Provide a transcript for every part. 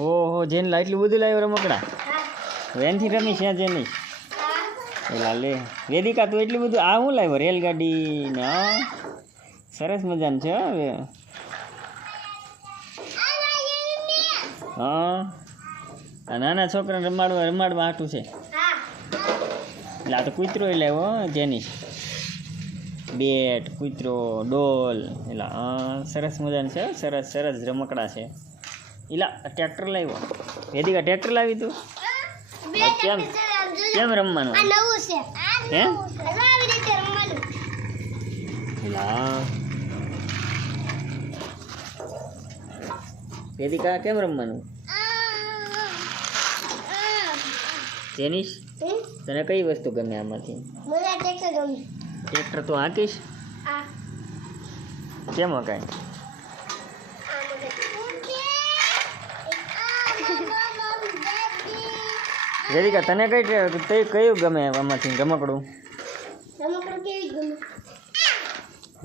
ઓહો જેન એટલું બધું લાવ્યો રમકડા વેનથી રમી છે જેની એલા લે વેદિકા તું એટલું બધું આ હું લાવ્યો રેલગાડી ને સરસ મજાનું છે હવે હા નાના છોકરાને રમાડવા હાટું છે એટલે આ તો કૂતરો લાવ્યો જેની બેટ કૂતરો ડોલ એટલે સરસ મજાનું છે સરસ સરસ રમકડા છે इला ट्रैक्टर लाव्यो वेदिका ट्रैक्टर लावी तू केम केम रमवानो आ नवु छे हे આવી રીતે રમવાનું इला वेदिका केम रमवानो जेनिस तने कई वस्तु गमे आमांथी મને ट्रैक्टर ગમે ट्रैक्टर तो हाकीश आ केम हकाय वेदिका तने कई कયું गमे आमांथी रमकड़ું रमकड़ું કેવી ગમે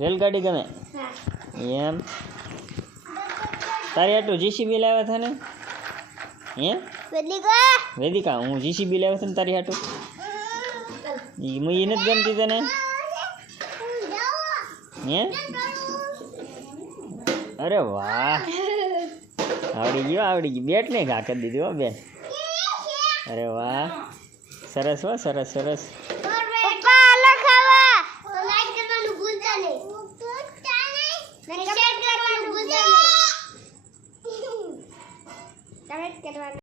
રેલગાડી ગમે હા એમ તારે આટલું જીસીબી લાવ્યા था ने હે વેદિકા હું જીસીબી લાવ્યો था તારી હાટું ઈ મને નથી ગમતી તને હે અરે વાહ આવડી ગયું બેટ ને ઘા કરી દીધું હો બેન अरे वाह सरस हो सरस सरस पप्पा आलो खावा तो लाइक करવાનું ભૂલતા નહીં શેર કરવાનું ભૂલતા નહીં કમેન્ટ કરવાનું